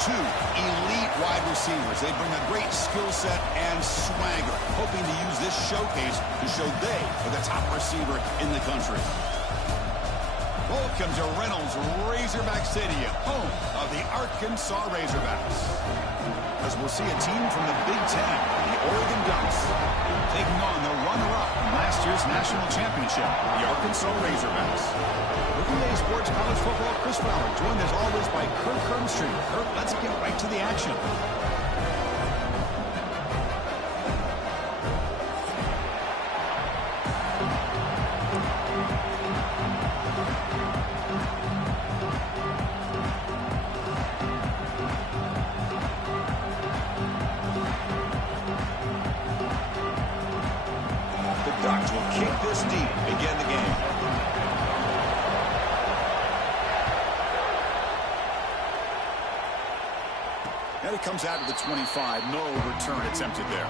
two elite wide receivers. They bring a great skill set and swagger, hoping to use this showcase to show they are the top receiver in the country. Welcome to Reynolds Razorback Stadium, home of the Arkansas Razorbacks. As we'll see a team from the Big Ten, the Oregon Ducks, taking on the runner-up from last year's national championship, the Arkansas Razorbacks. With EA Sports College Football, Chris Fowler, joined as always by Kirk Hermstreet. Kirk, let's get right to the action. Ducks will kick this deep, begin the game. And it comes out to the 25. No return attempted there.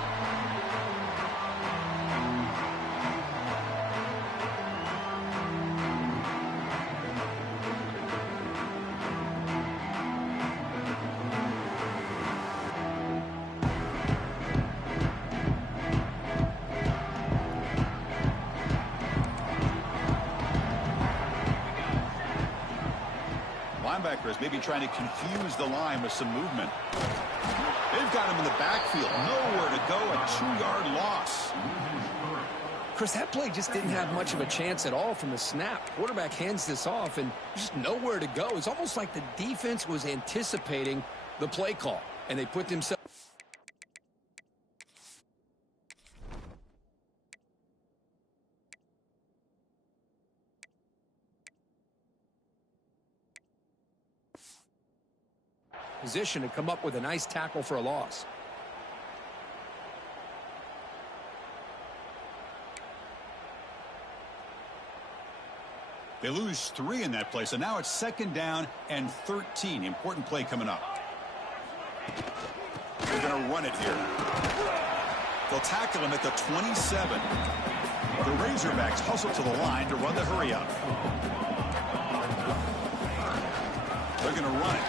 Linebackers maybe trying to confuse the line with some movement. They've got him in the backfield. Nowhere to go. A 2-yard loss. Chris, that play just didn't have much of a chance at all from the snap. Quarterback hands this off and just nowhere to go. It's almost like the defense was anticipating the play call, and they put themselves. Position to come up with a nice tackle for a loss. They lose 3 in that play, so now it's 2nd down and 13. Important play coming up. They're going to run it here. They'll tackle him at the 27. The Razorbacks hustle to the line to run the hurry up. They're going to run it.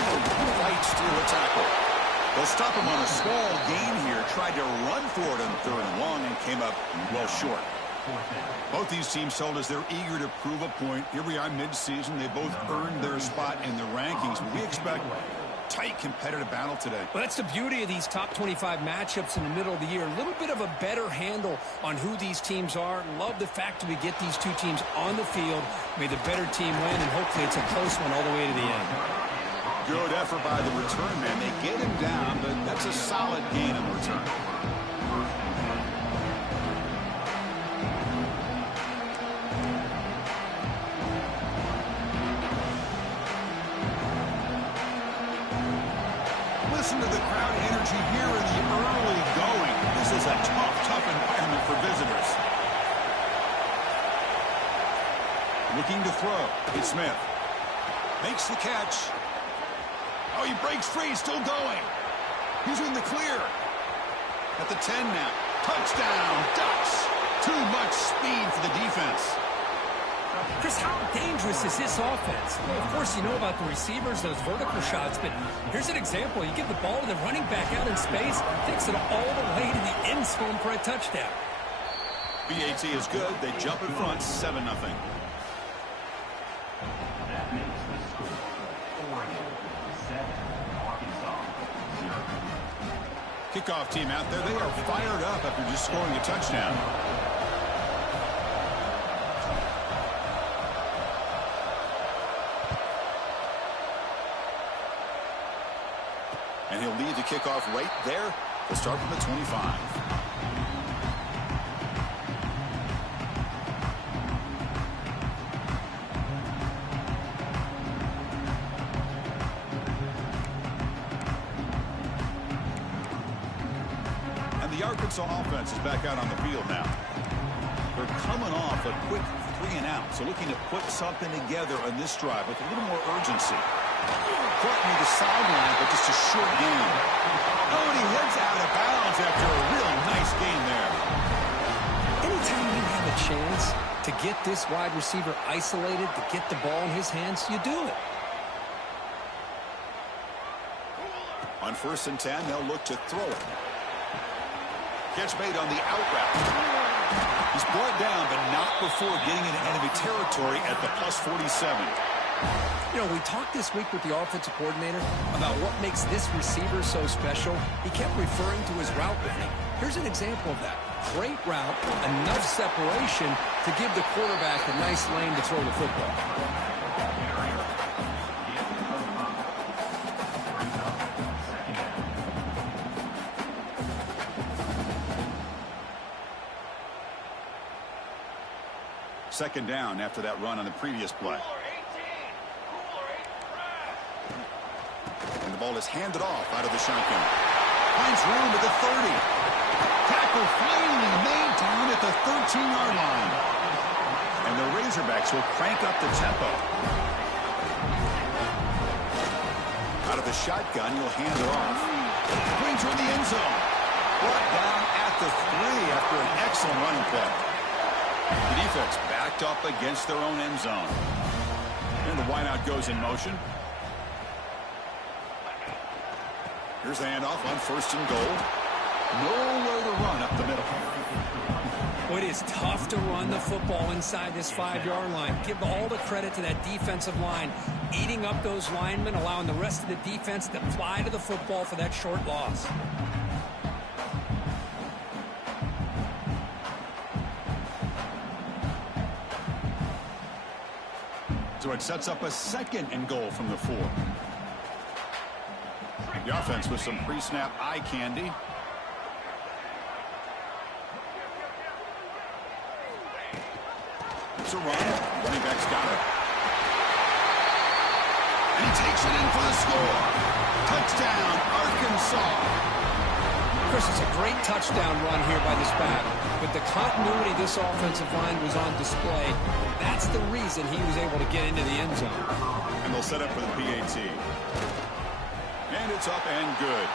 Right steal a tackle. They'll stop him on a small gain here. Tried to run for it on 3rd and long and came up well short. Both these teams told us they're eager to prove a point. Here we are mid-season. They both earned their spot in the rankings. But we expect tight competitive battle today. Well, that's the beauty of these top 25 matchups in the middle of the year. A little bit of a better handle on who these teams are. Love the fact that we get these two teams on the field. May the better team win, and hopefully it's a close one all the way to the end. Good effort by the return man. They get him down, but that's a solid gain on the return. Listen to the crowd energy here in the early going. This is a tough environment for visitors. Looking to throw. It's Smith. Makes the catch. Oh, he breaks free, still going. He's in the clear. At the 10 now. Touchdown, Ducks. Too much speed for the defense. Chris, how dangerous is this offense? Well, of course, you know about the receivers, those vertical shots, but here's an example. You give the ball to the running back out in space, takes it all the way to the end zone for a touchdown. BAT is good. They jump in front, 7-0. Kickoff team out there. They are fired up after just scoring a touchdown. And he'll lead the kickoff right there. We'll start from the 25. The Arkansas offense is back out on the field now. They're coming off a quick 3-and-out, so looking to put something together on this drive with a little more urgency. Caught near the sideline, but just a short gain. Oh, and he heads out of bounds after a real nice gain there. Anytime you have a chance to get this wide receiver isolated, to get the ball in his hands, you do it. On 1st and 10, they'll look to throw it. Catch made on the out route. He's brought down, but not before getting into enemy territory at the +47. You know, we talked this week with the offensive coordinator about what makes this receiver so special. He kept referring to his route running. Here's an example of that. Great route, enough separation to give the quarterback a nice lane to throw the football. Second down after that run on the previous play. And the ball is handed off out of the shotgun. Finds room at the 30. Tackle finally made down at the 13-yard line. And the Razorbacks will crank up the tempo. Out of the shotgun, he'll hand it off. Brings her in the end zone. Brought down at the 3 after an excellent running play. The defense backed up against their own end zone. And the wideout goes in motion. Here's the handoff on 1st and goal. Nowhere to run up the middle. Well, it is tough to run the football inside this 5-yard line. Give all the credit to that defensive line, eating up those linemen, allowing the rest of the defense to fly to the football for that short loss. So it sets up a 2nd and goal from the 4. The offense with some pre-snap eye candy. It's a run. Running back's got it. And he takes it in for the score. Touchdown, Arkansas. Chris, it's a great touchdown run here by this back. With the continuity this offensive line was on display, that's the reason he was able to get into the end zone. And they'll set up for the PAT. And it's up and good.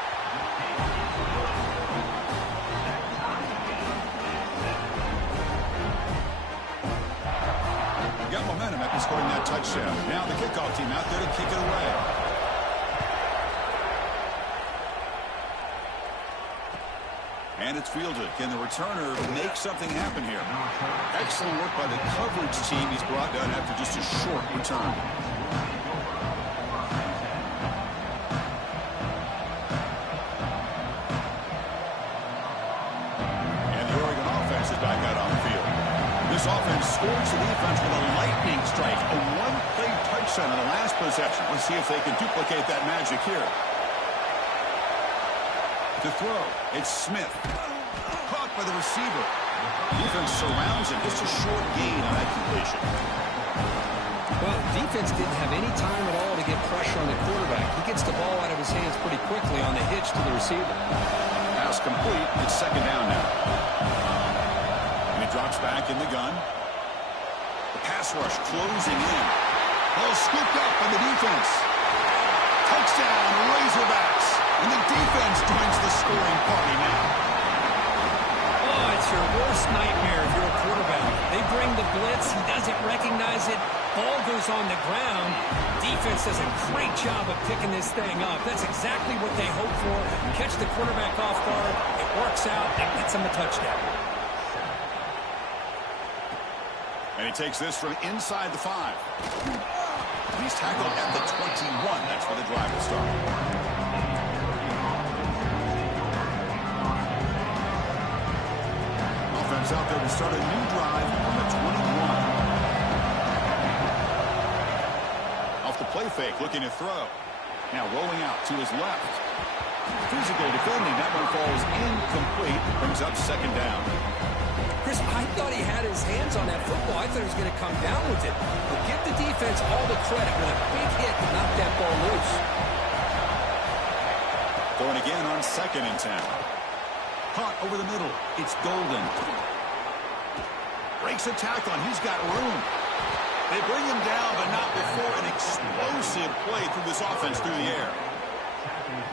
Got momentum after scoring that touchdown. Now the kickoff team out there to kick it away. And it's fielded. Can the returner make something happen here? Excellent work by the coverage team. He's brought down after just a short return. And the Oregon offense is back out on the field. This offense scores the defense with a lightning strike. A one-play touchdown on the last possession. Let's see if they can duplicate that magic here. To throw, it's Smith. Caught by the receiver. Defense surrounds him. Just a short gain on that completion. Well, defense didn't have any time at all to get pressure on the quarterback. He gets the ball out of his hands pretty quickly on the hitch to the receiver. Pass complete. It's 2nd down now. And he drops back in the gun. The pass rush closing in. Ball scooped up by the defense. Touchdown, Razorbacks. And the defense joins the scoring party now. Oh, it's your worst nightmare if you're a quarterback. They bring the blitz. He doesn't recognize it. Ball goes on the ground. Defense does a great job of picking this thing up. That's exactly what they hope for. Catch the quarterback off guard. It works out. That gets him a touchdown. And he takes this from inside the 5. And he's tackled at the 21. That's where the drive will start. Out there to start a new drive on the 21. Off the play fake, looking to throw. Now rolling out to his left. Physical defending. That one falls incomplete. Brings up 2nd down. Chris, I thought he had his hands on that football. I thought he was going to come down with it. But give the defense all the credit with a big hit to knock that ball loose. Going again on 2nd and 10. Caught over the middle. It's Golden. Breaks a tackle, and he's got room. They bring him down, but not before an explosive play through this offense through the air.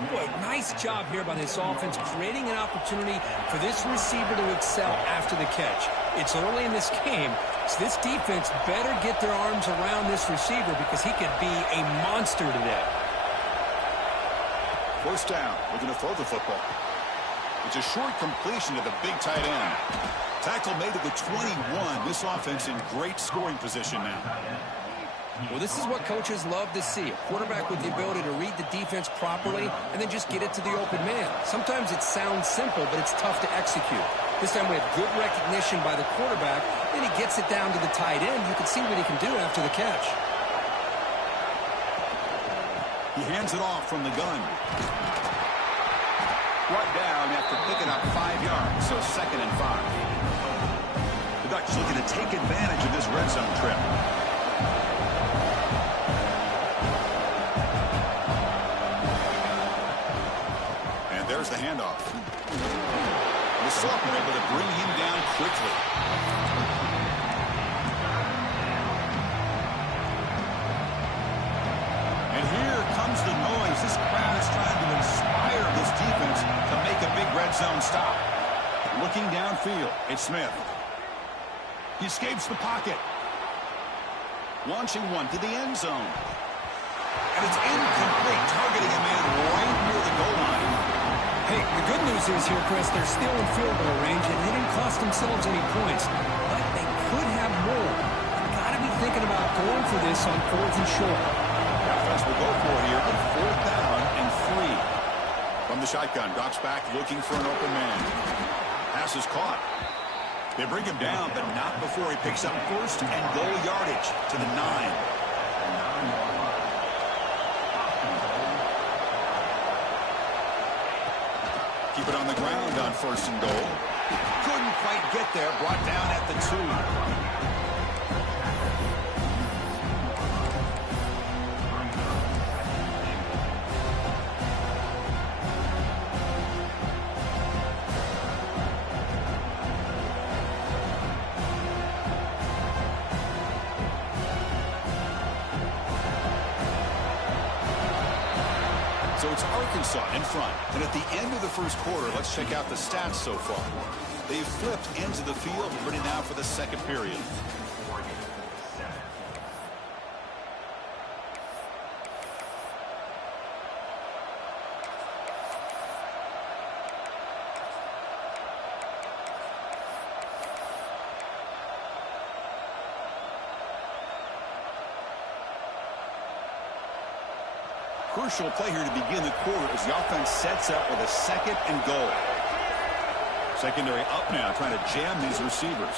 Boy, nice job here by this offense, creating an opportunity for this receiver to excel after the catch. It's early in this game, so this defense better get their arms around this receiver because he could be a monster today. First down, looking to throw the football. It's a short completion to the big tight end. Tackle made at the 21. This offense in great scoring position now. Well, this is what coaches love to see. A quarterback with the ability to read the defense properly and then just get it to the open man. Sometimes it sounds simple, but it's tough to execute. This time we have good recognition by the quarterback. Then he gets it down to the tight end. You can see what he can do after the catch. He hands it off from the gun. Brought down after picking up 5 yards, so 2nd and 5. The Ducks looking to take advantage of this red zone trip. And there's the handoff. The sophomore able to bring him down quickly. And here comes the noise. This crowd is trying to inspire this defense to make a big red zone stop. Looking downfield, it's Smith. He escapes the pocket. Launching one to the end zone. And it's incomplete, targeting a man right near the goal line. Hey, the good news is here, Chris, they're still in field goal range, and they didn't cost themselves any points. But they could have more. They've got to be thinking about going for this on 4th and short. Offense will go for it here, but 4th down and 3. From the shotgun, drops back looking for an open man. Pass is caught. They bring him down, but not before he picks up 1st and goal yardage to the 9. Keep it on the ground on 1st and goal. Couldn't quite get there, brought down at the 2. So it's Arkansas in front. And at the end of the first quarter, let's check out the stats so far. They've flipped ends of the field, ready now for the 2nd period. Crucial play here to begin the quarter as the offense sets up with a 2nd and goal. Secondary up now, trying to jam these receivers.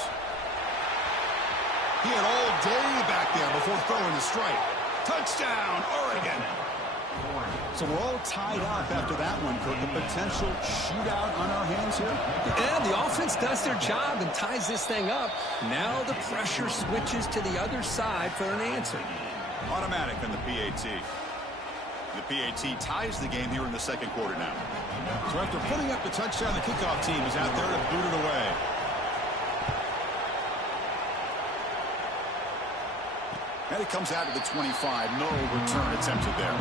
He had all day back there before throwing the strike. Touchdown, Oregon! So we're all tied up after that one, Kirk. A potential shootout on our hands here? And the offense does their job and ties this thing up. Now the pressure switches to the other side for an answer. Automatic on the PAT. The PAT ties the game here in the 2nd quarter now. So after putting up the touchdown, the kickoff team is out there to boot it away. And it comes out to the 25. No return attempted there.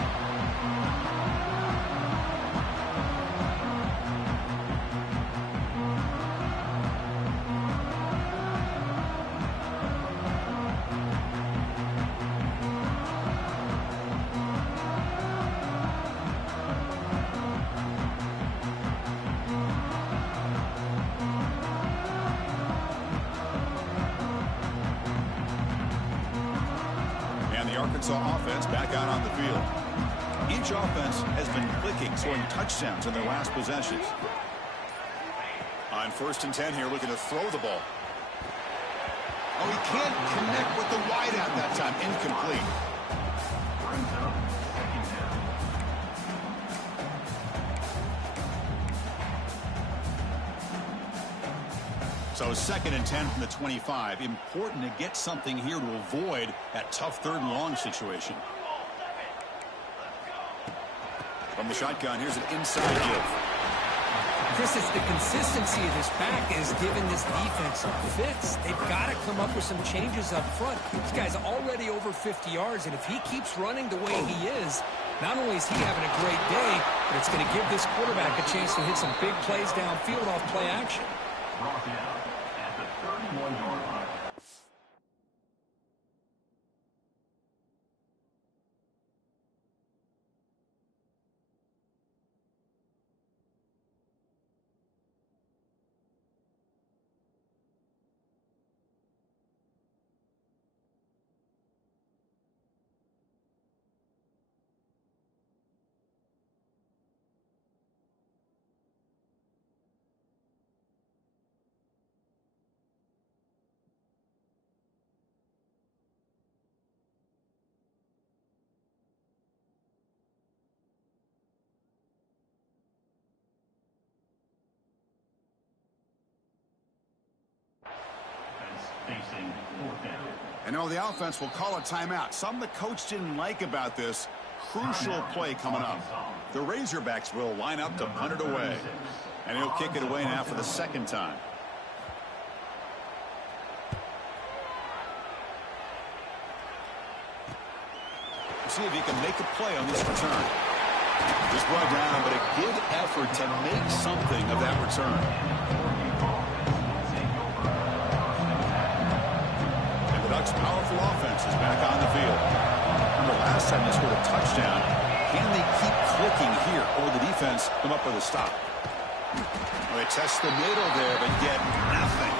Arkansas offense back out on the field. Each offense has been clicking, scoring touchdowns in their last possessions. On 1st and 10 here, looking to throw the ball. Oh, he can't connect with the wideout that time. Incomplete. So 2nd and 10 from the 25. Important to get something here to avoid that tough 3rd and long situation. From the shotgun, here's an inside give. Chris, it's the consistency of this back is giving this defense fits. They've got to come up with some changes up front. This guy's already over 50 yards, and if he keeps running the way he is, not only is he having a great day, but it's going to give this quarterback a chance to hit some big plays downfield off play action. At the 31-yard line. And now the offense will call a timeout. Something the coach didn't like about this. Crucial play coming up. The Razorbacks will line up to punt it away. And he'll kick it away now for the second time. See if he can make a play on this return. Just brought down, but a good effort to make something of that return. And the Ducks' powerful offense is back on the field. Remember last time they scored a touchdown. Can they keep clicking here, or the defense come up with a stop? Well, they test the middle there, but get nothing.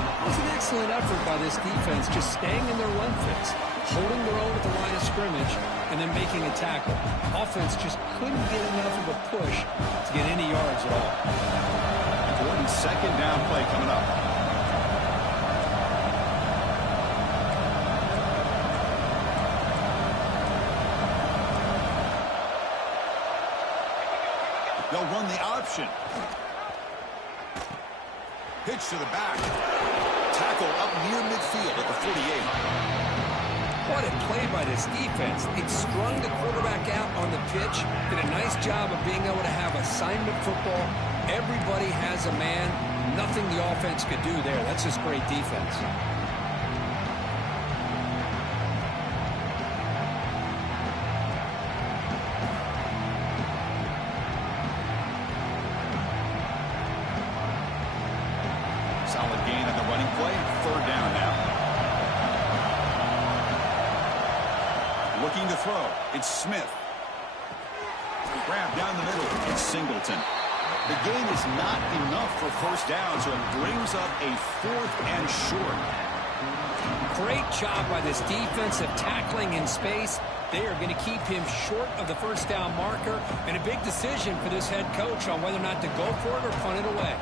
It was an excellent effort by this defense, just staying in their run fits, holding their own at the line of scrimmage, and then making a tackle. Offense just couldn't get enough of a push to get any yards at all. Important second down play coming up. They'll run the option. Pitch to the back. Tackle up near midfield at the 48. What a play by this defense. It strung the quarterback out on the pitch, did a nice job of being able to have assignment football. Everybody has a man. Nothing the offense could do there. That's just great defense. Solid gain on the running play. Third down now. Looking to throw. It's Smith. Grab down the middle. It's Singleton. The gain is not enough for first down, so it brings up a 4th and short. Great job by this defensive tackling in space. They are going to keep him short of the first down marker, and a big decision for this head coach on whether or not to go for it or punt it away.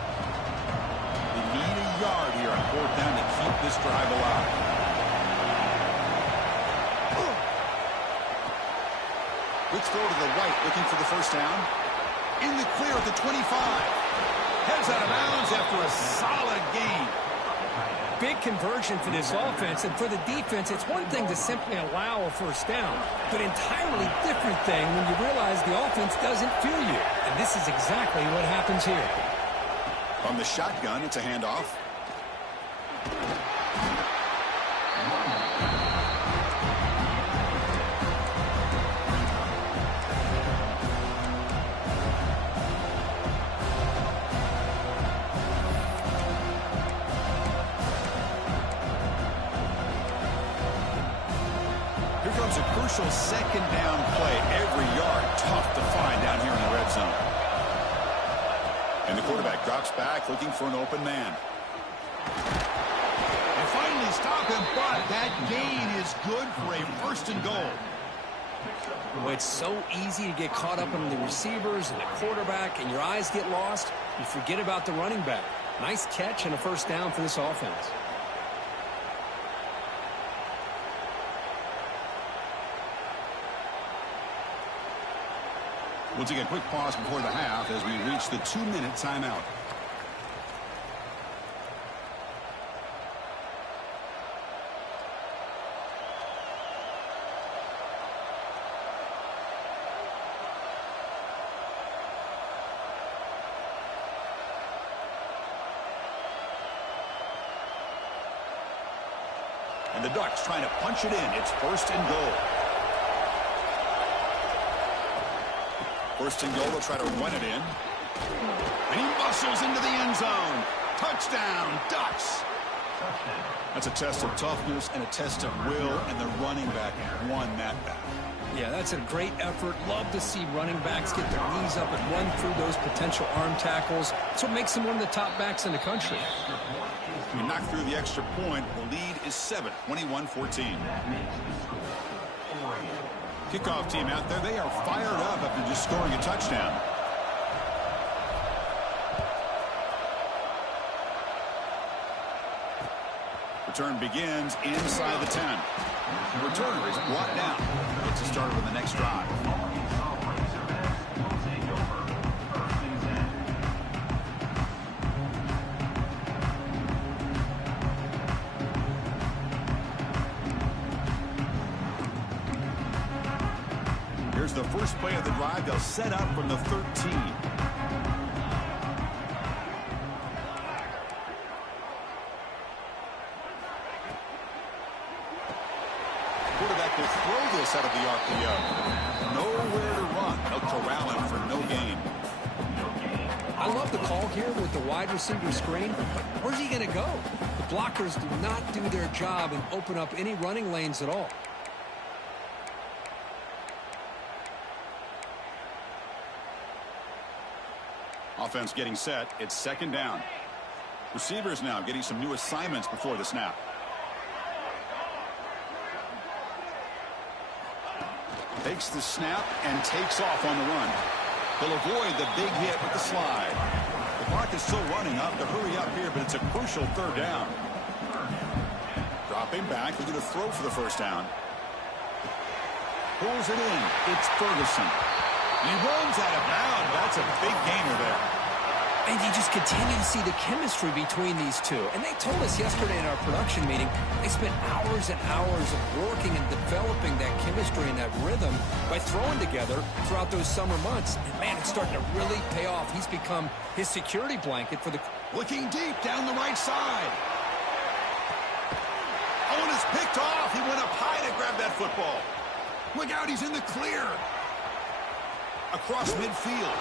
They need a yard here on 4th down to keep this drive alive. Quick throw to the right, looking for the first down. In the clear at the 25. Heads out of bounds after a solid gain. Big conversion for this offense, and for the defense, it's one thing to simply allow a first down, but entirely different thing when you realize the offense doesn't fear you. And this is exactly what happens here. On the shotgun, it's a handoff. Here comes a crucial second down play. Every yard tough to find down here in the red zone. And the quarterback drops back looking for an open man. They finally stop him, but that gain is good for a 1st and goal. Well, it's so easy to get caught up in the receivers and the quarterback, and your eyes get lost. You forget about the running back. Nice catch and a first down for this offense. We'll take a quick pause before the half as we reach the 2-minute timeout. And the Ducks trying to punch it in. It's 1st and goal. 1st and goal, they'll try to run it in. And he muscles into the end zone. Touchdown, Ducks. That's a test of toughness and a test of will, and the running back won that battle. Yeah, that's a great effort. Love to see running backs get their knees up and run through those potential arm tackles. That's what makes them one of the top backs in the country. We knock through the extra point. The lead is 7, 21-14. Kickoff team out there, they are fired up after just scoring a touchdown. Return begins inside the 10. The return is brought down. Gets us started with the next drive. the first play of the drive. They'll set up from the 13. Quarterback will throw this out of the RPO. Nowhere to run. They'll corral him for no gain. I love the call here with the wide receiver screen, but where's he going to go? The blockers do not do their job and open up any running lanes at all. Offense getting set. It's second down. Receivers now getting some new assignments before the snap. Takes the snap and takes off on the run. He'll avoid the big hit with the slide. The clock is still running up to hurry up here, but it's a crucial third down. Dropping back, looking to throw for the first down. Pulls it in. It's Ferguson. And he runs out of bounds. That's a big gainer there. And you just continue to see the chemistry between these two. And they told us yesterday in our production meeting, they spent hours and hours of working and developing that chemistry and that rhythm by throwing together throughout those summer months. And, man, it's starting to really pay off. He's become his security blanket for the... Looking deep down the right side. Owen is picked off. He went up high to grab that football. Look out, he's in the clear. Across midfield.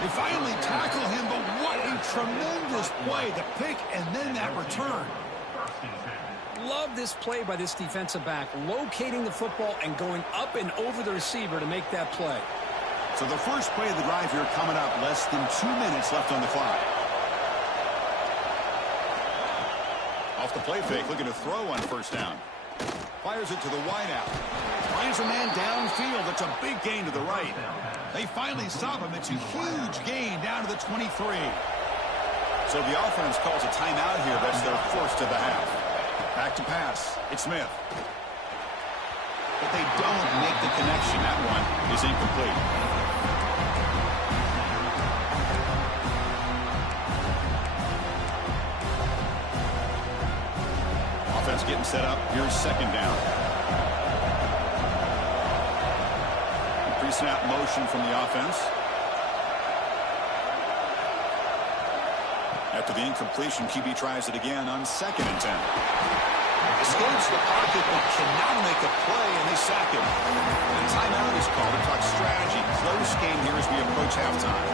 They finally tackle him, but what a tremendous play. The pick and then that return. Love this play by this defensive back, locating the football and going up and over the receiver to make that play. So the first play of the drive here coming up, less than 2 minutes left on the clock. Off the play fake, looking to throw on first down. Fires it to the wideout. Finds a man downfield. That's a big gain to the right. They finally stop him. It's a huge gain down to the 23. So the offense calls a timeout here. That's their first of the half. Back to pass. It's Smith. But they don't make the connection. That one is incomplete. Offense getting set up. Here's second down. Pre-snap motion from the offense. After the incompletion, QB tries it again on 2nd and 10. Escapes the pocket but cannot make a play, and they sack him. And a timeout is called to talk strategy. Close game here as we approach halftime.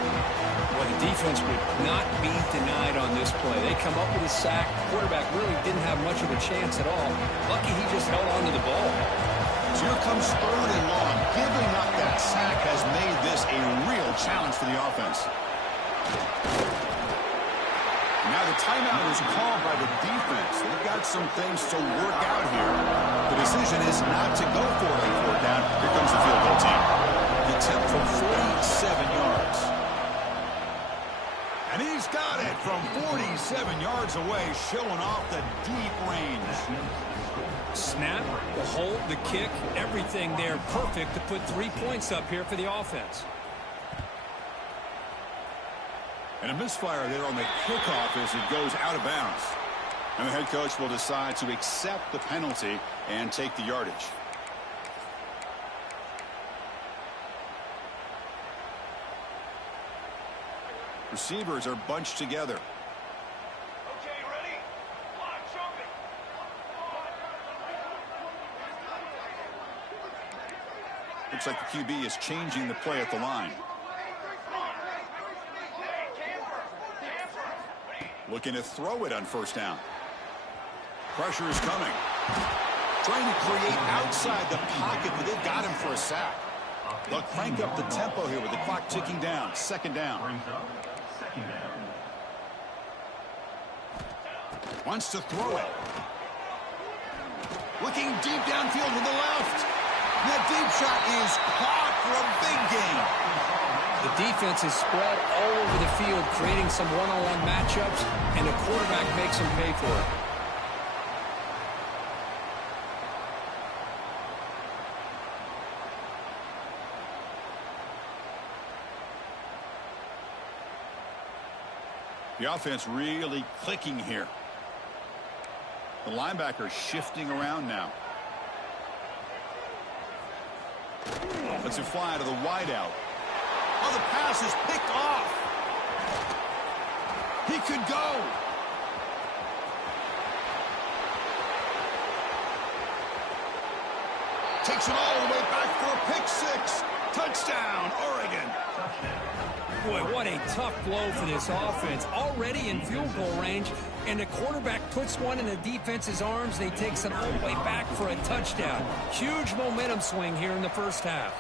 Well, the defense would not be denied on this play. They come up with a sack. Quarterback really didn't have much of a chance at all. Lucky he just held on to the ball. So here comes 3rd and long. Giving up that sack has made this a real challenge for the offense. Now the timeout is called by the defense. They've got some things to work out here. The decision is not to go for it on 4th down. Here comes the field goal team. The attempt from 47 yards. And he's got it from 47 yards away, showing off the deep range. Snap, the hold, the kick, everything there perfect to put 3 points up here for the offense. And a misfire there on the kickoff as it goes out of bounds. And the head coach will decide to accept the penalty and take the yardage. Receivers are bunched together. Okay, ready? Lock, jumping. Looks like the QB is changing the play at the line. Looking to throw it on 1st down. Pressure is coming. Trying to create outside the pocket, but they've got him for a sack. They'll crank up the tempo here with the clock ticking down. 2nd down. Wants to throw it. Looking deep downfield with the left. That deep shot is caught for a big gain. The defense is spread all over the field, creating some one-on-one matchups, and the quarterback makes them pay for it. The offense really clicking here. The linebacker shifting around now. Lets it fly to the wideout. Oh, the pass is picked off. He could go. Takes it all the way back for a pick six. Touchdown, Oregon. Boy, what a tough blow for this offense. Already in field goal range, and the quarterback puts one in the defense's arms. They takes it all the way back for a touchdown. Huge momentum swing here in the first half.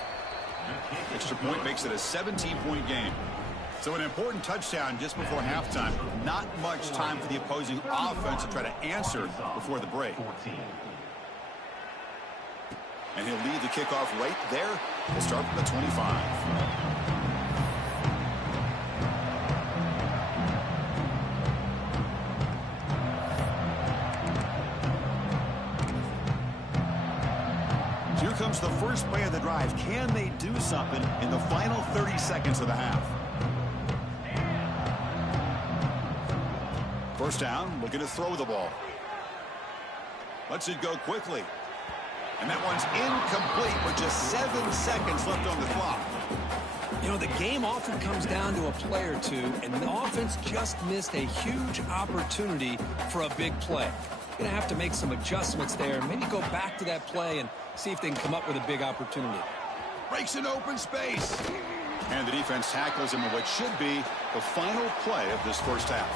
Extra point makes it a 17-point game. So an important touchdown just before halftime. Not much time for the opposing offense to try to answer before the break. And he'll lead the kickoff right there. We'll start from the 25. Here comes the first play of the drive. Can they do something in the final 30 seconds of the half? First down, looking to throw the ball. Lets it go quickly. And that one's incomplete with just 7 seconds left on the clock. You know, the game often comes down to a play or two, and the offense just missed a huge opportunity for a big play. Going to have to make some adjustments there, maybe go back to that play and see if they can come up with a big opportunity. Breaks an open space. And the defense tackles him in what should be the final play of this first half.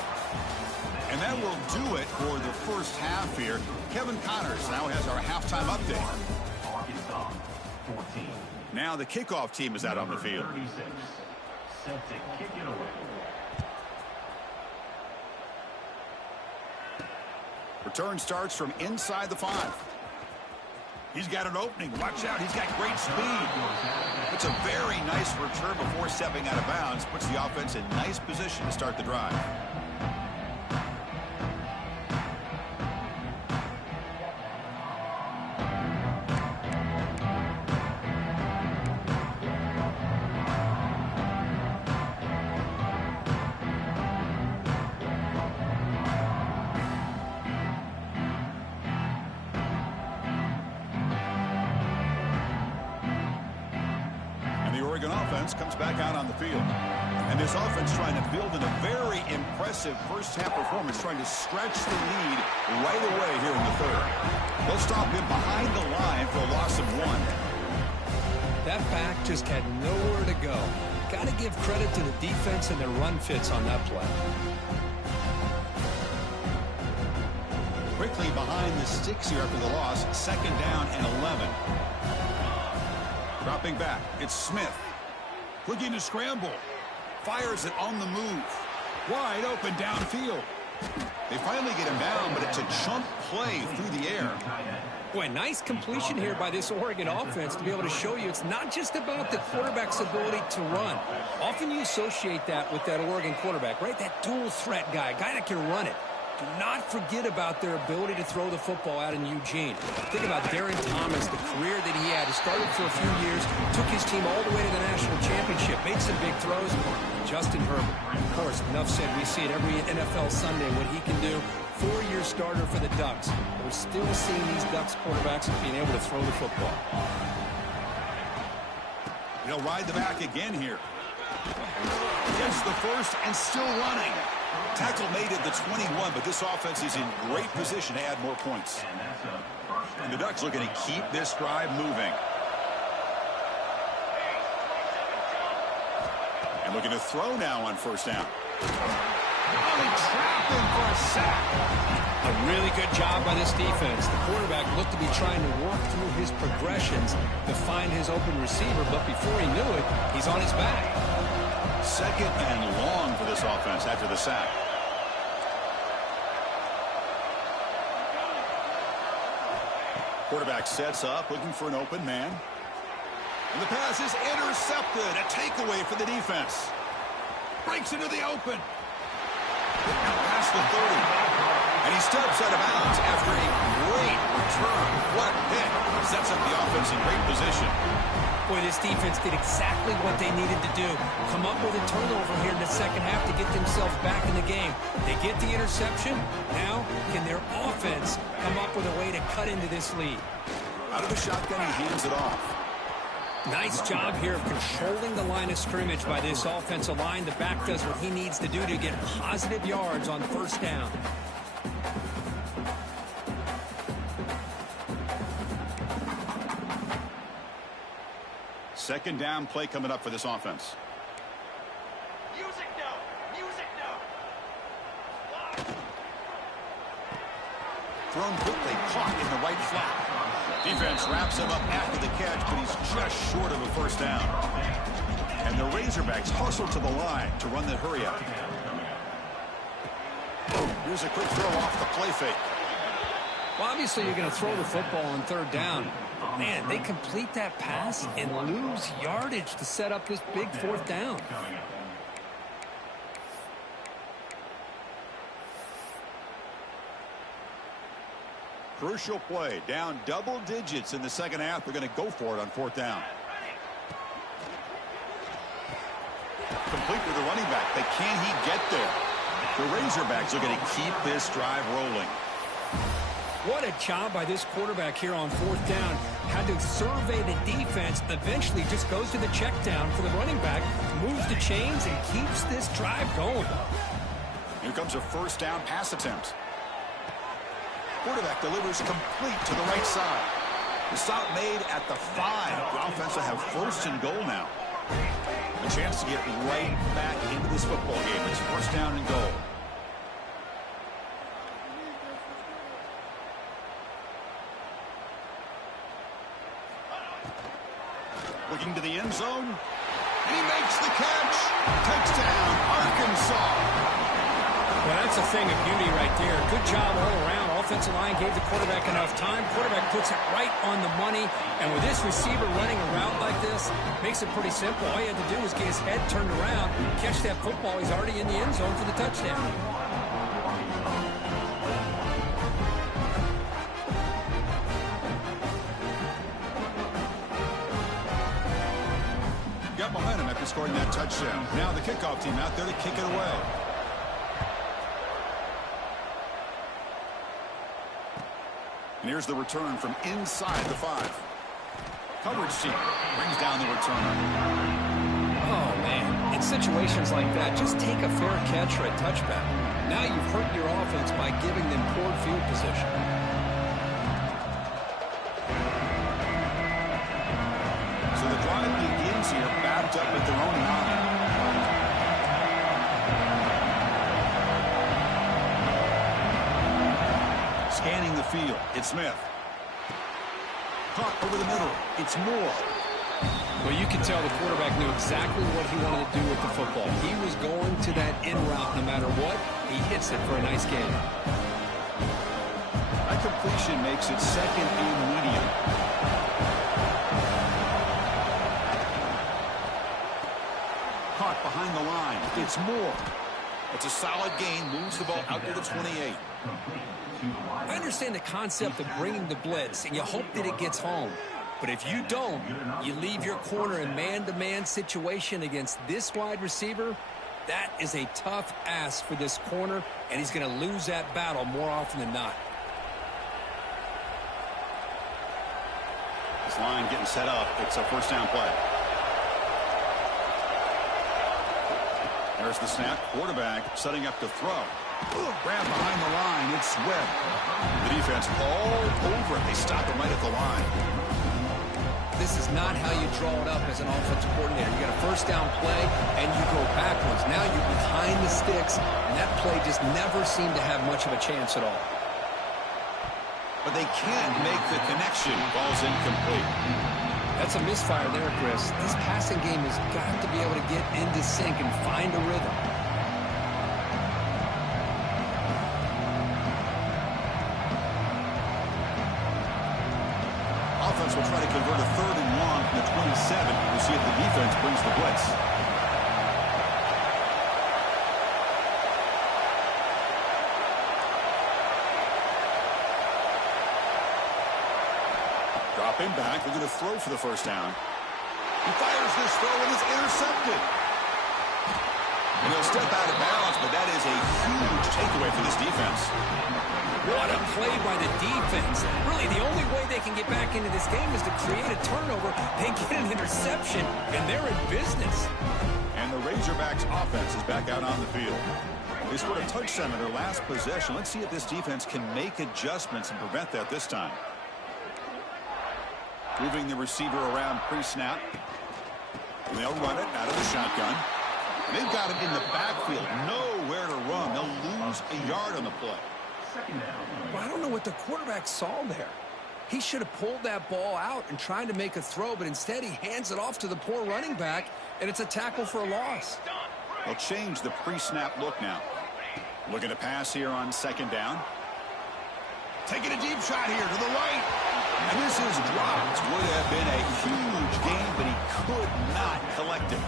And that will do it for the first half here. Kevin Connors now has our halftime update. Now the kickoff team is out on the field. Set to kick it away. Return starts from inside the 5. He's got an opening. Watch out. He's got great speed. It's a very nice return before stepping out of bounds. Puts the offense in nice position to start the drive. Comes back out on the field. And this offense trying to build in a very impressive first half performance, trying to stretch the lead right away here in the third. They'll stop him behind the line for a loss of 1. That back just had nowhere to go. Got to give credit to the defense and their run fits on that play. Quickly behind the sticks here after the loss. 2nd down and 11. Dropping back. It's Smith. Looking to scramble. Fires it on the move. Wide open downfield. They finally get him down, but it's a chunk play through the air. Boy, nice completion here by this Oregon offense to be able to show you it's not just about the quarterback's ability to run. Often you associate that with that Oregon quarterback, right? That dual threat guy that can run it. Do not forget about their ability to throw the football out in Eugene. Think about Darren Thomas, the career that he had. He started for a few years, took his team all the way to the national championship, made some big throws. Justin Herbert, of course, enough said. We see it every NFL Sunday what he can do. 4-year starter for the Ducks. We're still seeing these Ducks quarterbacks being able to throw the football. He'll ride the back again here. Gets the first and still running. Tackle made at the 21, but this offense is in great position to add more points. And the Ducks looking to keep this drive moving. And looking to throw now on first down. Oh, they trap him for a sack. A really good job by this defense. The quarterback looked to be trying to work through his progressions to find his open receiver, but before he knew it, he's on his back. 2nd and long for this offense after the sack. Quarterback sets up, looking for an open man. And the pass is intercepted. A takeaway for the defense. Breaks into the open. Now past the 30. And he steps out of bounds after a great return. What a pick. Sets up the offense in great position. Boy, this defense did exactly what they needed to do. Come up with a turnover here in the second half to get themselves back in the game. They get the interception. Now, can their offense come up with a way to cut into this lead? Out of the shotgun, he hands it off. Nice job here of controlling the line of scrimmage by this offensive line. The back does what he needs to do to get positive yards on first down. Second down play coming up for this offense. Music now! Music now! Thrown quickly, caught in the right flat. Defense wraps him up after the catch, but he's just short of a first down. And the Razorbacks hustle to the line to run the hurry out. Here's a quick throw off the play fake. Well, obviously you're going to throw the football on third down. Man, they complete that pass and lose yardage to set up this big fourth down. Crucial play, down double digits in the second half. They're going to go for it on fourth down. Complete with the running back, but can he get there? The Razorbacks are going to keep this drive rolling. What a job by this quarterback here on fourth down. Had to survey the defense, eventually just goes to the check down for the running back, moves the chains, and keeps this drive going. Here comes a first down pass attempt. Quarterback delivers complete to the right side. The stop made at the 5. The offense will have first and goal now. A chance to get right back into this football game. It's first down and goal. Looking to the end zone. He makes the catch. Touchdown, Arkansas. Well, that's a thing of beauty right there. Good job all around. Offensive line gave the quarterback enough time. Quarterback puts it right on the money. And with this receiver running a route like this, makes it pretty simple. All you had to do was get his head turned around, catch that football. He's already in the end zone for the touchdown. Got momentum after scoring that touchdown. Now the kickoff team out there to kick it away. And here's the return from inside the 5. Coverage team brings down the returner. Oh, man. In situations like that, just take a fair catch or a touchback. Now you've hurt your offense by giving them poor field position. So the drive begins here, backed up at their own 9. Scanning the field, it's Smith. Caught over the middle, it's Moore. Well, you can tell the quarterback knew exactly what he wanted to do with the football. He was going to that in route no matter what. He hits it for a nice gain. That completion makes it second and medium. Caught behind the line, it's Moore. It's a solid gain, moves the ball out to the 28. I understand the concept of bringing the blitz, and you hope that it gets home. But if you don't, you leave your corner in man-to-man situation against this wide receiver. That is a tough ask for this corner, and he's going to lose that battle more often than not. This line getting set up. It's a first down play. There's the snap. Quarterback setting up to throw. Grab behind the line. It's Webb. The defense all over it. They stop him right at the line. This is not how you draw it up as an offensive coordinator. You got a first down play, and you go backwards. Now you're behind the sticks, and that play just never seemed to have much of a chance at all. But they can't make the connection. Ball's incomplete. That's a misfire there, Chris. This passing game has got to be able to get into sync and find a rhythm. Offense will try to convert a third and long from the 27. We'll see if the defense brings the blitz. Dropping back, they're going to throw for the first down. He fires this throw and it's intercepted. And he'll step out of bounds, but that is a huge takeaway for this defense. What a play by the defense. Really, the only way they can get back into this game is to create a turnover. They get an interception, and they're in business. And the Razorbacks offense is back out on the field. They scored a touchdown in their last possession. Let's see if this defense can make adjustments and prevent that this time. Moving the receiver around pre-snap. And they'll run it out of the shotgun. And they've got him in the backfield. Nowhere to run. They'll lose a yard on the play. Well, I don't know what the quarterback saw there. He should have pulled that ball out and tried to make a throw, but instead he hands it off to the poor running back, and it's a tackle for a loss. They'll change the pre-snap look now. Looking to pass here on second down. Taking a deep shot here to the right. And this is dropped. Would have been a huge gain, but he could not collect it.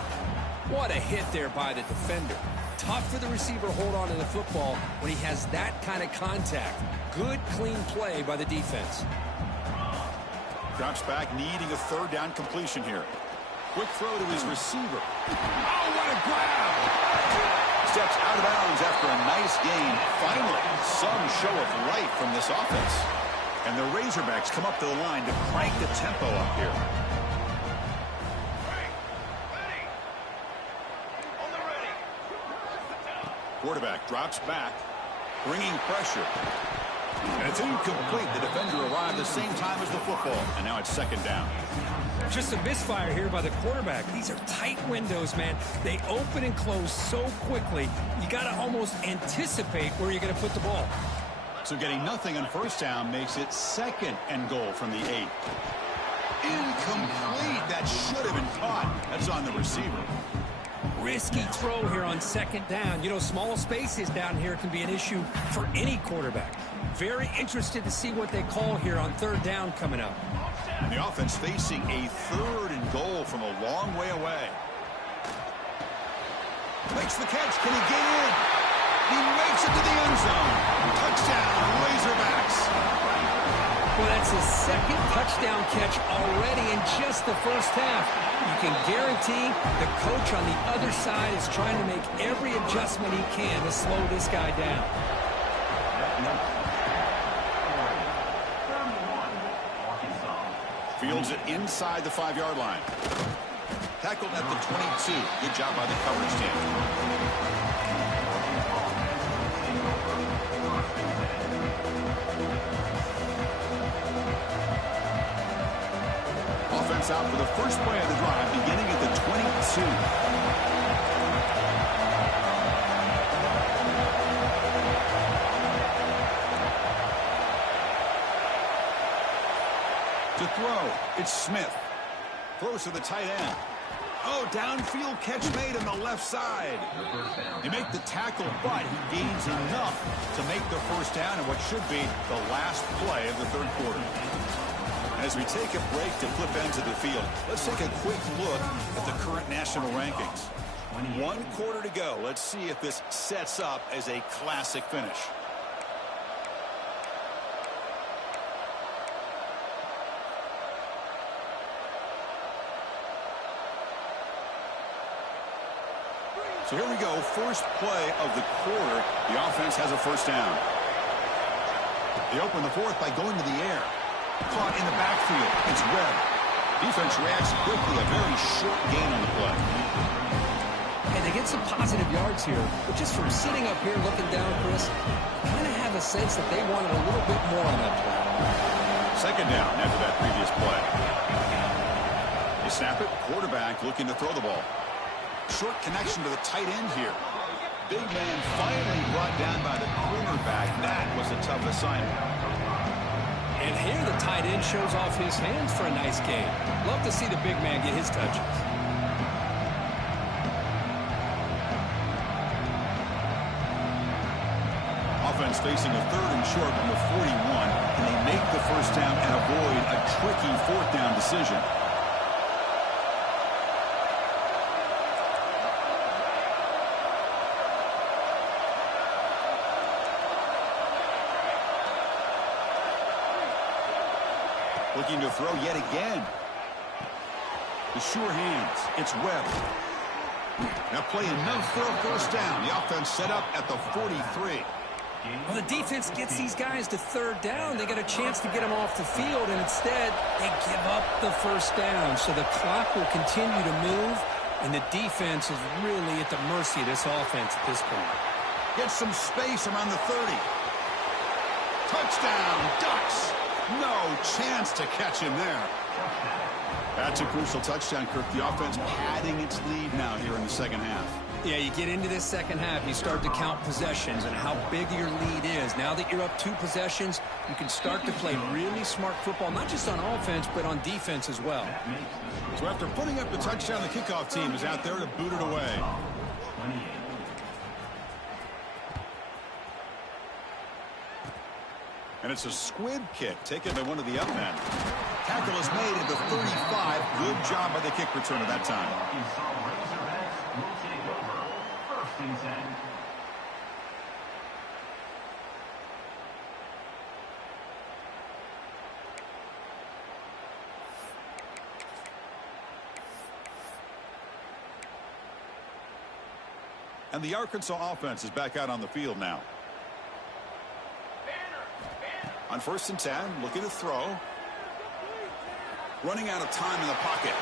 What a hit there by the defender. Tough for the receiver to hold on to the football when he has that kind of contact. Good, clean play by the defense. Drops back, needing a third down completion here. Quick throw to his receiver. Oh, what a grab! Steps out of bounds after a nice gain. Finally, some show of life from this offense. And the Razorbacks come up to the line to crank the tempo up here. Quarterback drops back, bringing pressure. And it's incomplete. The defender arrived the same time as the football. And now it's second down. Just a misfire here by the quarterback. These are tight windows, man. They open and close so quickly. You got to almost anticipate where you're going to put the ball. So getting nothing on first down makes it second and goal from the 8. Incomplete. That should have been caught. That's on the receiver. Risky throw here on second down. You know, small spaces down here can be an issue for any quarterback. Very interested to see what they call here on third down coming up. The offense facing a third and goal from a long way away. Makes the catch. Can he get in? He makes it to the end zone. Touchdown, Razorbacks. Well, that's his second touchdown catch already in just the first half. You can guarantee the coach on the other side is trying to make every adjustment he can to slow this guy down. Fields it inside the 5-yard line. Tackled at the 22. Good job by the coverage team. Offense out for the first play of the drive, beginning at the 22. To throw, it's Smith. Throws to the tight end. Oh, downfield catch made on the left side. They make the tackle, but he gains enough to make the first down in what should be the last play of the third quarter. As we take a break to flip ends of the field, let's take a quick look at the current national rankings. 1 quarter to go. Let's see if this sets up as a classic finish. So here we go, first play of the quarter. The offense has a first down. They open the fourth by going to the air. Caught in the backfield. It's Webb. Defense reacts quickly. A very short gain on the play. And they get some positive yards here, but just from sitting up here looking down, Chris, I kind of have a sense that they wanted a little bit more on that play. Second down after that previous play. They snap it. Quarterback looking to throw the ball. Short connection to the tight end here. Big man finally brought down by the cornerback. That was a tough assignment. And here the tight end shows off his hands for a nice game. Love to see the big man get his touches. Offense facing a third and short from the 41. And they make the first down and avoid a tricky fourth down decision. Looking to throw yet again. The sure hands. It's Webb. That play enough for a first down. The offense set up at the 43. Well, the defense gets these guys to third down. They got a chance to get them off the field, and instead they give up the first down. So the clock will continue to move, and the defense is really at the mercy of this offense at this point. Gets some space around the 30. Touchdown, Ducks. No chance to catch him there. That's a crucial touchdown, Kirk. The offense padding its lead now here in the second half. Yeah, you get into this second half, you start to count possessions and how big your lead is. Now that you're up 2 possessions, you can start to play really smart football, not just on offense, but on defense as well. So after putting up the touchdown, the kickoff team is out there to boot it away. And it's a squib kick taken by one of the up men. Tackle is made at the 35. Good job by the kick returner that time. And the Arkansas offense is back out on the field now. On 1st and 10, looking to throw. Running out of time in the pocket.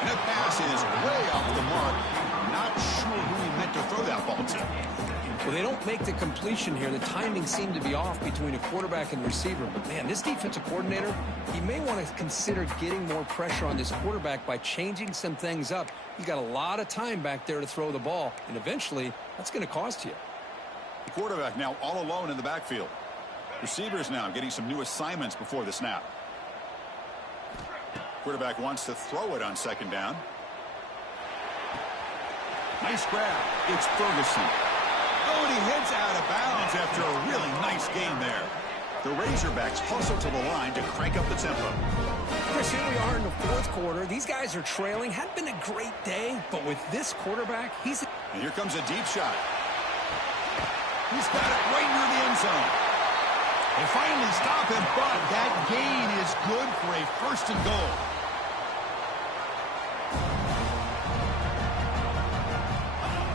And that pass is way off the mark. Not sure who he meant to throw that ball to. Well, they don't make the completion here. The timing seemed to be off between a quarterback and receiver. But, man, this defensive coordinator, he may want to consider getting more pressure on this quarterback by changing some things up. He's got a lot of time back there to throw the ball. And eventually, that's going to cost you. The quarterback now all alone in the backfield. Receivers now getting some new assignments before the snap. Quarterback wants to throw it on 2nd down. Nice grab. It's Ferguson. Oh, and he heads out of bounds after a really nice game there. The Razorbacks hustle to the line to crank up the tempo. Chris, here we are in the 4th quarter. These guys are trailing. Hadn't been a great day, but with this quarterback, he's... And here comes a deep shot. He's got it right near the end zone. They finally stop him, but that gain is good for a 1st and goal.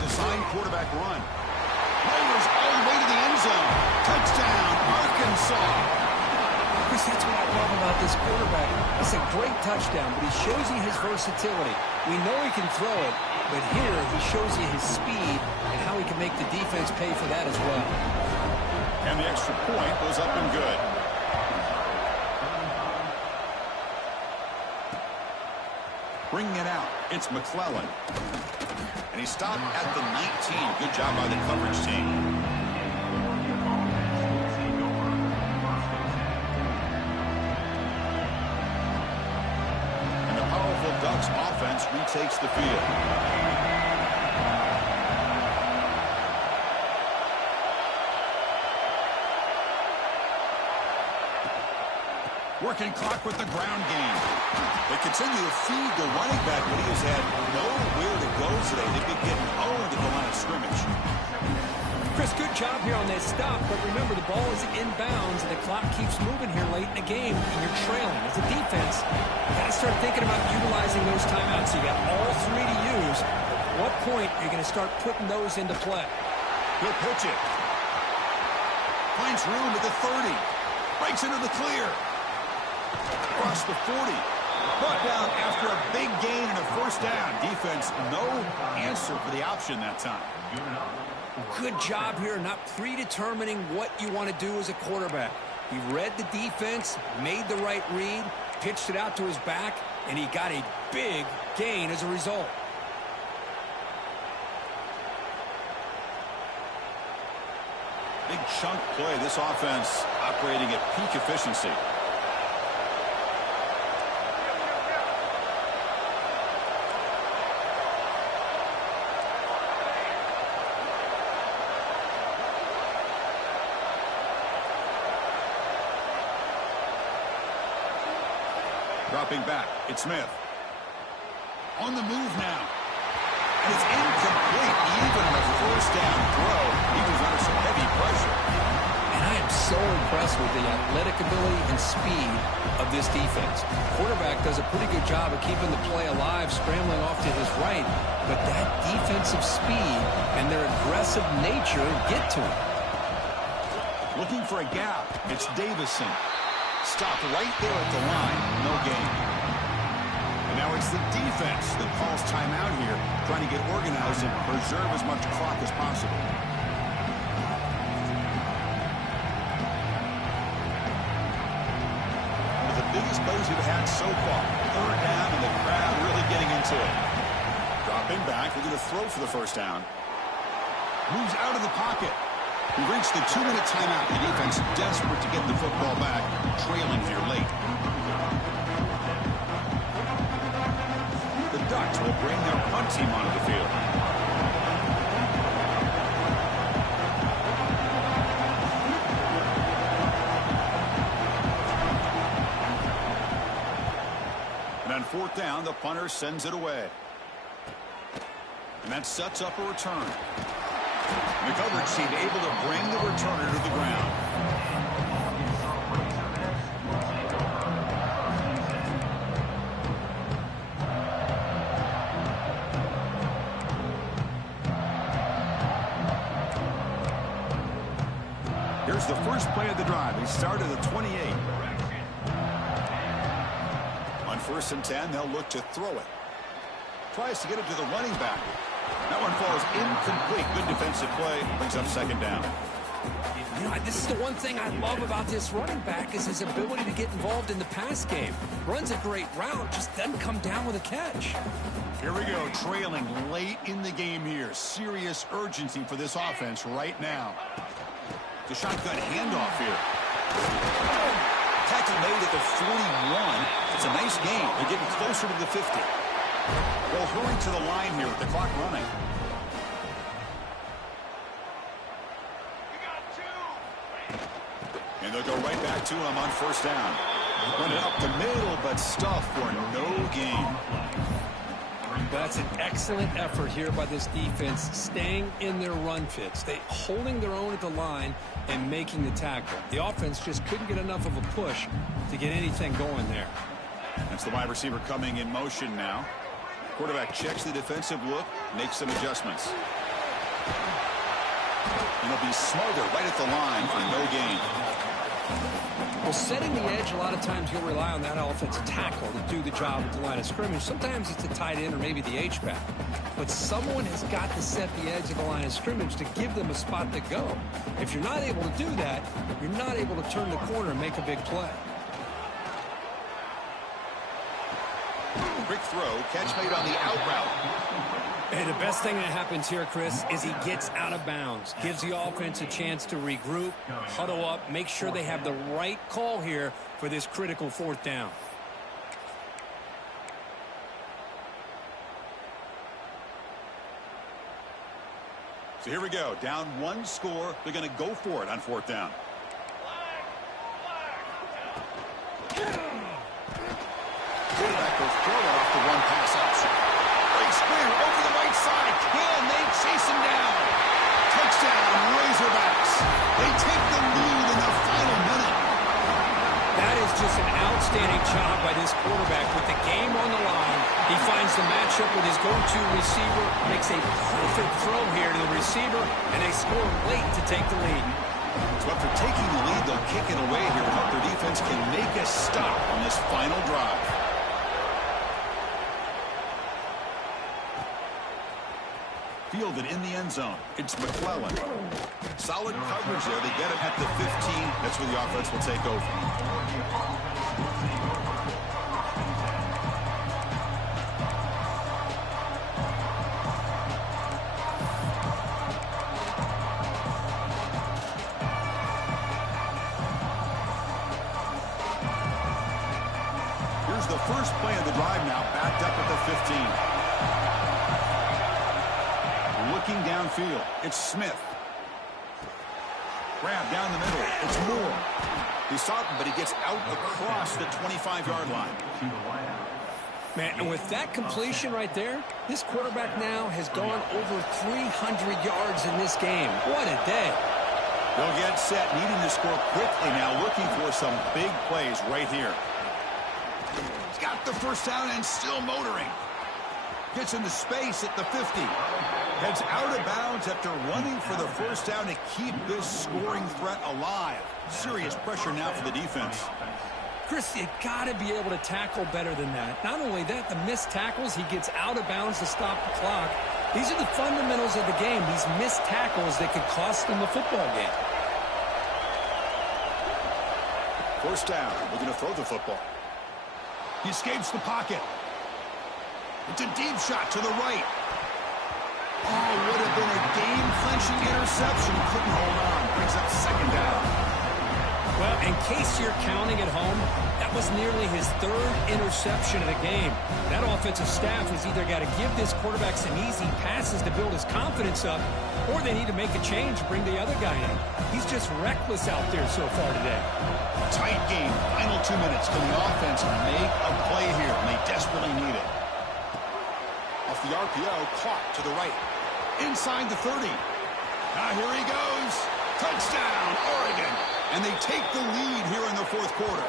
Design quarterback run. Rovers all the way to the end zone. Touchdown, Arkansas. Chris, that's what I love about this quarterback. It's a great touchdown, but he shows you his versatility. We know he can throw it, but here he shows you his speed and how he can make the defense pay for that as well. And the extra point was up and good. Bringing it out, it's McClellan. And he stopped at the 19. Good job by the coverage team. And the powerful Ducks offense retakes the field. Working clock with the ground game. They continue to feed the running back, but he has had nowhere to go today. They've been getting owned at the line of scrimmage. Chris, good job here on this stop, but remember the ball is inbounds and the clock keeps moving here late in the game and you're trailing. As a defense, you got to start thinking about utilizing those timeouts. So you got all 3 to use. At what point are you going to start putting those into play? He'll pitch it. Finds room at the 30. Breaks into the clear. Across the 40. Brought down after a big gain and a 1st down. Defense, no answer for the option that time. Good job here not predetermining what you want to do as a quarterback. He read the defense, made the right read, pitched it out to his back, and he got a big gain as a result. Big chunk play. This offense operating at peak efficiency. Dropping back, it's Smith. On the move now. And it's incomplete. Even on a 1st down throw, he was under some heavy pressure. And I am so impressed with the athletic ability and speed of this defense. Quarterback does a pretty good job of keeping the play alive, scrambling off to his right, but that defensive speed and their aggressive nature get to him. Looking for a gap. It's Davison. Stopped right there at the line. No gain. And now it's the defense that calls timeout here, trying to get organized and preserve as much clock as possible. One of the biggest plays we've had so far. Third down, and the crowd really getting into it. Dropping back. They're going to throw for the first down. Moves out of the pocket. We've reached the 2-minute timeout. The defense desperate to get the football back, trailing here late. The Ducks will bring their punt team onto the field. And on fourth down, the punter sends it away. And that sets up a return. The coverage team able to bring the returner to the ground. Here's the first play of the drive. He started at 28. On 1st and 10, they'll look to throw it. Tries to get it to the running back. That one falls incomplete. Good defensive play. Brings up 2nd down. You know, this is the one thing I love about this running back is his ability to get involved in the pass game. Runs a great route, just doesn't come down with a catch. Here we go, trailing late in the game here. Serious urgency for this offense right now. The shotgun handoff here. Tackle made at the 41. It's a nice gain. They're getting closer to the 50. They'll hurry to the line here with the clock running. And they'll go right back to him on 1st down. Run it up the middle, but stuff for no gain. That's an excellent effort here by this defense, staying in their run fits. They holding their own at the line and making the tackle. The offense just couldn't get enough of a push to get anything going there. That's the wide receiver coming in motion now. Quarterback checks the defensive look, makes some adjustments. And he'll be smothered right at the line for no gain. Well, setting the edge, a lot of times you'll rely on that offensive tackle to do the job at the line of scrimmage. Sometimes it's a tight end or maybe the H-back. But someone has got to set the edge of the line of scrimmage to give them a spot to go. If you're not able to do that, you're not able to turn the corner and make a big play. Quick throw, catch made on the out route. Hey, the best thing that happens here, Chris, is he gets out of bounds. Gives the offense a chance to regroup, huddle up, make sure they have the right call here for this critical 4th down. So here we go. Down 1 score. They're going to go for it on 4th down. Quarterback will throw it off the one pass option. Great screen over the right side. Can they chase him down? Touchdown, Razorbacks. They take the lead in the final minute. That is just an outstanding job by this quarterback with the game on the line. He finds the matchup with his go-to receiver, makes a perfect throw here to the receiver, and they score late to take the lead. So after taking the lead, they'll kick it away here and hope their defense can make a stop on this final drive. Fielded in the end zone. It's McClellan. Solid coverage there. They get it at the 15. That's where the offense will take over. Here's the first play of the drive now, backed up at the 15. Looking downfield, it's Smith. Grab down the middle, it's Moore. He saw it, but he gets out across the 25-yard line. Man, and with that completion right there, this quarterback now has gone over 300 yards in this game. What a day. They'll get set, needing to score quickly now, looking for some big plays right here. He's got the first down and still motoring. Gets into space at the 50. Heads out of bounds after running for the first down to keep this scoring threat alive. Serious pressure now for the defense. Chris, you got to be able to tackle better than that. Not only that, the missed tackles, he gets out of bounds to stop the clock. These are the fundamentals of the game. These missed tackles that could cost them the football game. First down. Looking to throw the football. He escapes the pocket. It's a deep shot to the right. Oh, would have been a game-clinching interception. Couldn't hold on. Brings up second down. Well, in case you're counting at home, that was nearly his third interception of the game. That offensive staff has either got to give this quarterback some easy passes to build his confidence up, or they need to make a change and bring the other guy in. He's just reckless out there so far today. Tight game. Final 2 minutes. Can the offense make a play here? And they desperately need it. Off the RPO, caught to the right. Inside the 30. Now here he goes. Touchdown, Oregon. And they take the lead here in the fourth quarter.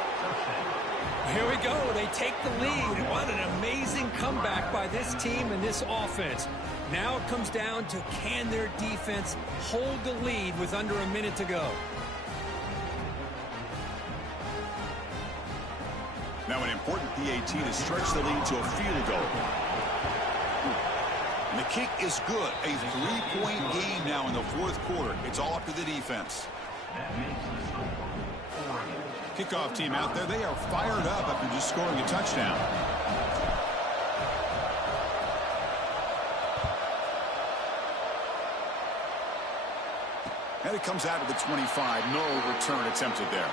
Here we go. They take the lead. What an amazing comeback by this team and this offense. Now it comes down to, can their defense hold the lead with under a minute to go? Now an important PAT to stretch the lead to a field goal. And the kick is good. A 3-point game now in the fourth quarter. It's all up to the defense. Kickoff team out there. They are fired up after just scoring a touchdown. And it comes out to the 25. No return attempted there.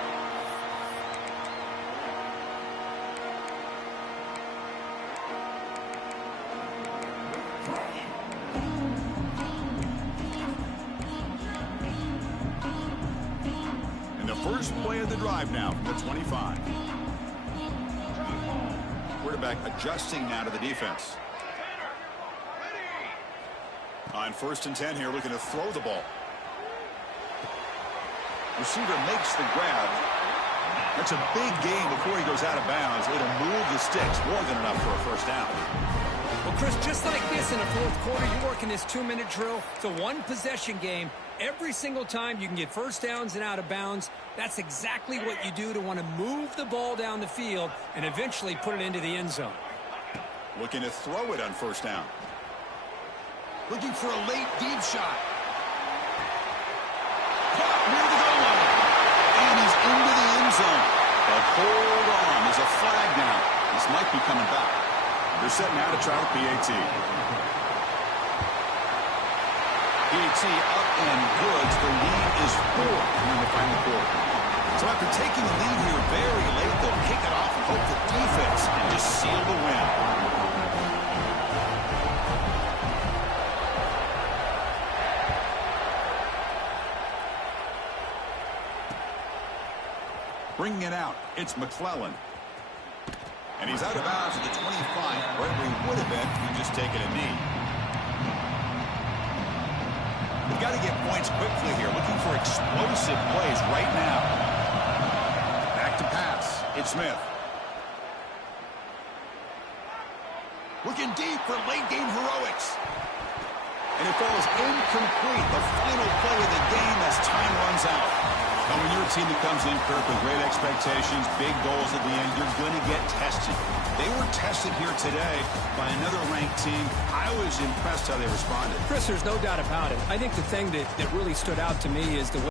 First play of the drive now from the 25. Quarterback adjusting now to the defense. On 1st and 10 here, looking to throw the ball. Receiver makes the grab. That's a big gain before he goes out of bounds. It'll move the sticks, more than enough for a first down. Well, Chris, just like this in the fourth quarter, you're working this 2-minute drill. It's a one-possession game. Every single time you can get first downs and out of bounds, that's exactly what you do to want to move the ball down the field and eventually put it into the end zone. Looking to throw it on first down. Looking for a late deep shot. Caught near the goal line. And he's into the end zone. But hold on. There's a flag now. This might be coming back. They're set now to try the PAT. PAT up and good. The lead is 4 in the final quarter. So after taking the lead here very late, they'll kick it off and hope the defense can just seal the win. Bringing it out, it's McClellan. And he's out of bounds at the 25, wherever he would have been if he'd just taken a knee. They've got to get points quickly here, looking for explosive plays right now. Back to pass. It's Smith. Looking deep for late-game heroics. And it falls incomplete, the final play of the game as time runs out. Now, when you're a team that comes in, Kirk, with great expectations, big goals at the end, you're going to get tested. They were tested here today by another ranked team. I was impressed how they responded. Chris, there's no doubt about it. I think the thing that really stood out to me is the way